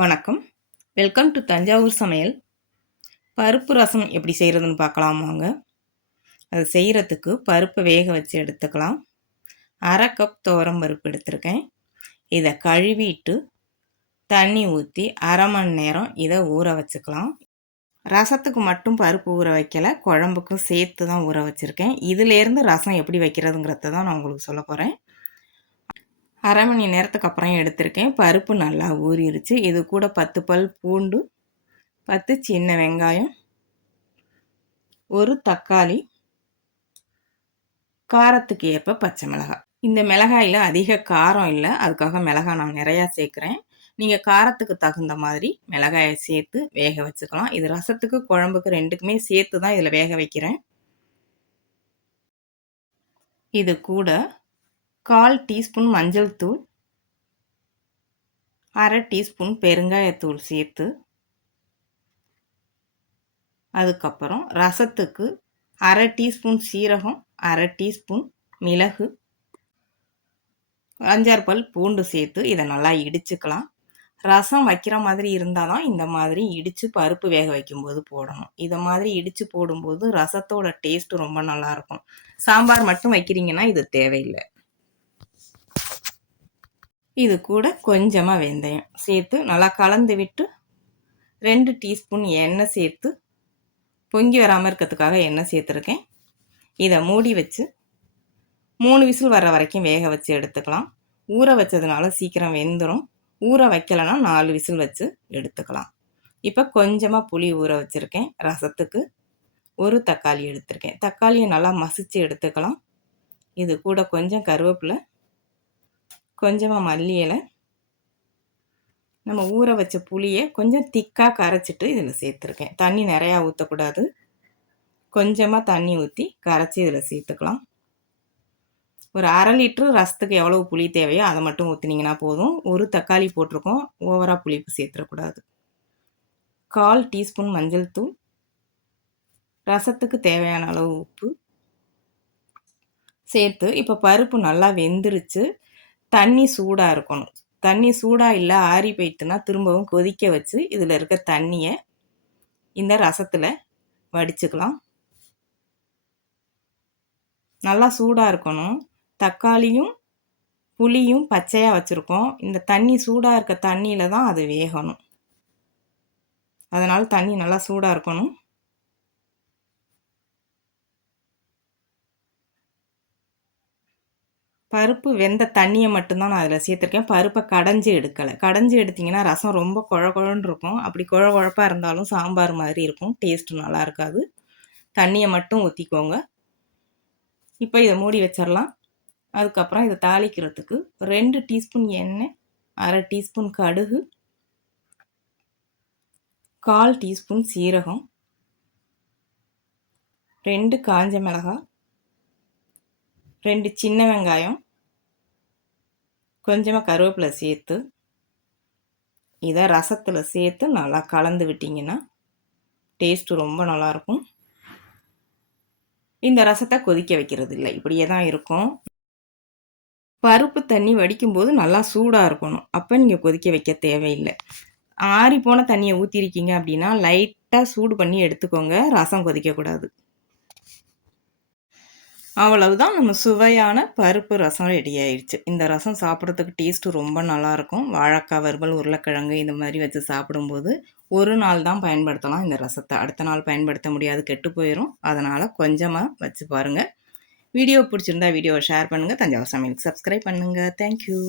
வணக்கம். Welcome to Thanjavur சமையல். பருப்பு ரசம் எப்படி செய்கிறதுன்னு பார்க்கலாம் வாங்க. அது செய்கிறதுக்கு பருப்பை வேக வச்சு எடுத்துக்கலாம். அரை கப் தோரம் பருப்பு எடுத்திருக்கேன். இதை கழுவிட்டு தண்ணி ஊற்றி அரை மணி நேரம் இதை ஊற வச்சுக்கலாம். ரசத்துக்கு மட்டும் பருப்பு ஊற வைக்கலை குழம்புக்கும் சேர்த்து தான் ஊற வச்சுருக்கேன். இதிலேருந்து ரசம் எப்படி வைக்கிறதுங்கிறத தான் நான் உங்களுக்கு சொல்ல போகிறேன் அரை மணி நேரத்துக்கு அப்புறம் எடுத்திருக்கேன். பருப்பு நல்லா ஊறிடுச்சு இது கூட பத்து பல் பூண்டு பத்து சின்ன வெங்காயம் ஒரு தக்காளி காரத்துக்கு ஏற்ப பச்சை மிளகாய். இந்த மிளகாயில் அதிக காரம் இல்லை. அதுக்காக மிளகாய் நான் நிறையா சேர்க்குறேன். நீங்கள் காரத்துக்கு தகுந்த மாதிரி மிளகாயை சேர்த்து வேக வச்சுக்கலாம். இது ரசத்துக்கு குழம்புக்கு ரெண்டுக்குமே சேர்த்து தான் இதில் வேக வைக்கிறேன். இது கூட கால் டீஸ்பூன் மஞ்சள் தூள் அரை டீஸ்பூன் பெருங்காயத்தூள் சேர்த்து அதுக்கப்புறம் ரசத்துக்கு அரை டீஸ்பூன் சீரகம் அரை டீஸ்பூன் மிளகு அஞ்சாறு பல் பூண்டு சேர்த்து இதை நல்லா இடிச்சுக்கலாம். ரசம் வைக்கிற மாதிரி இருந்தால் தான் இந்த மாதிரி இடித்து பருப்பு வேக வைக்கும்போது போடணும். இதை மாதிரி இடித்து போடும்போது ரசத்தோட டேஸ்ட்டு ரொம்ப நல்லாயிருக்கும் சாம்பார் மட்டும் வைக்கிறீங்கன்னா இது தேவையில்லை. இது கூட கொஞ்சமாக வெந்தயம் சேர்த்து நல்லா கலந்து விட்டு ரெண்டு டீஸ்பூன் எண்ணெய் சேர்த்து பொங்கி வராமல் இருக்கிறதுக்காக எண்ணெய் சேர்த்துருக்கேன். இதை மூடி வச்சு மூணு விசில் வர வரைக்கும் வேக வச்சு எடுத்துக்கலாம். ஊற வச்சதுனால சீக்கிரம் வெந்துடும் ஊற வைக்கலைன்னா நாலு விசில் வச்சு எடுத்துக்கலாம். இப்போ கொஞ்சமாக புளி ஊற வச்சுருக்கேன். ரசத்துக்கு ஒரு தக்காளி எடுத்திருக்கேன். தக்காளியை நல்லா மசித்து எடுத்துக்கலாம். இது கூட கொஞ்சம் கருவேப்பிலை கொஞ்சமாக மல்லி இலை. நம்ம ஊற வச்ச புளியை கொஞ்சம் திக்காக கரைச்சிட்டு இதில் சேர்த்துருக்கேன். தண்ணி நிறையா ஊற்றக்கூடாது கொஞ்சமாக தண்ணி ஊற்றி கரைச்சி இதில் சேர்த்துக்கலாம். ஒரு அரை லிட்ரு ரசத்துக்கு எவ்வளோ புளி தேவையோ அதை மட்டும் ஊற்றினீங்கன்னா போதும். ஒரு தக்காளி போட்டிருக்கோம். ஓவராக புளிப்பு சேர்த்துடக்கூடாது. கால் டீஸ்பூன் மஞ்சள் தூள். ரசத்துக்கு தேவையான அளவு உப்பு. சேர்த்து இப்போ பருப்பு நல்லா வெந்துருச்சு. தண்ணி சூடாக இருக்கணும். தண்ணி சூடாக இல்லை ஆறி போயிட்டுனா திரும்பவும் கொதிக்க வச்சு இதில் இருக்க தண்ணியை இந்த ரசத்தில் வடிச்சுக்கலாம். நல்லா சூடாக இருக்கணும். தக்காளியும் புளியும் பச்சையாக வச்சுருக்கோம். இந்த தண்ணி சூடாக இருக்க தண்ணியில் தான் அது வேகணும். அதனால் தண்ணி நல்லா சூடாக இருக்கணும். பருப்பு வெந்த தண்ணியை மட்டும்தான் நான் அதில் சேர்த்துருக்கேன். பருப்பை கடைஞ்சி எடுக்கலை. கடைஞ்சி எடுத்திங்கன்னா ரசம் ரொம்ப குழ குழன்னு இருக்கும். அப்படி குழ குழப்பாக இருந்தாலும் சாம்பார் மாதிரி இருக்கும். டேஸ்ட்டு நல்லா இருக்காது. தண்ணியை மட்டும் ஊற்றிக்கோங்க இப்போ இதை மூடி வச்சிடலாம். அதுக்கப்புறம் இதை தாளிக்கிறதுக்கு ரெண்டு டீஸ்பூன் எண்ணெய் அரை டீஸ்பூன் கடுகு கால் டீஸ்பூன் சீரகம் ரெண்டு காஞ்ச மிளகாய் ரெண்டு சின்ன வெங்காயம் கொஞ்சமாக கருவேப்பிலை சேர்த்து இதை ரசத்தில் சேர்த்து நல்லா கலந்து விட்டிங்கன்னா டேஸ்ட்டு ரொம்ப நல்லாயிருக்கும் இந்த ரசத்தை கொதிக்க வைக்கிறது இல்லை இப்படியே தான் இருக்கும். பருப்பு தண்ணி வடிக்கும்போது நல்லா சூடாக இருக்கணும் அப்போ நீங்கள் கொதிக்க வைக்க தேவையில்லை. ஆறி போன தண்ணியை ஊற்றிருக்கீங்க அப்படின்னா லைட்டாக சூடு பண்ணி எடுத்துக்கோங்க ரசம் கொதிக்கக்கூடாது. அவ்வளவுதான். நம்ம சுவையான பருப்பு ரசம் ரெடி ஆயிடுச்சு. இந்த ரசம் சாப்பிட்றதுக்கு டேஸ்ட்டு ரொம்ப நல்லாயிருக்கும். வாழைக்காய் வறுவல் உருளைக்கிழங்கு இந்த மாதிரி வச்சு சாப்பிடும்போது ஒரு நாள் தான் பயன்படுத்தலாம். இந்த ரசத்தை அடுத்த நாள் பயன்படுத்த முடியாது. கெட்டு போயிடும் அதனால் கொஞ்சமாக வச்சு பாருங்கள் வீடியோ பிடிச்சிருந்தா வீடியோவை ஷேர் பண்ணுங்கள் தஞ்சாவூர் சமையலுக்கு சப்ஸ்கிரைப் பண்ணுங்கள் தேங்க்யூ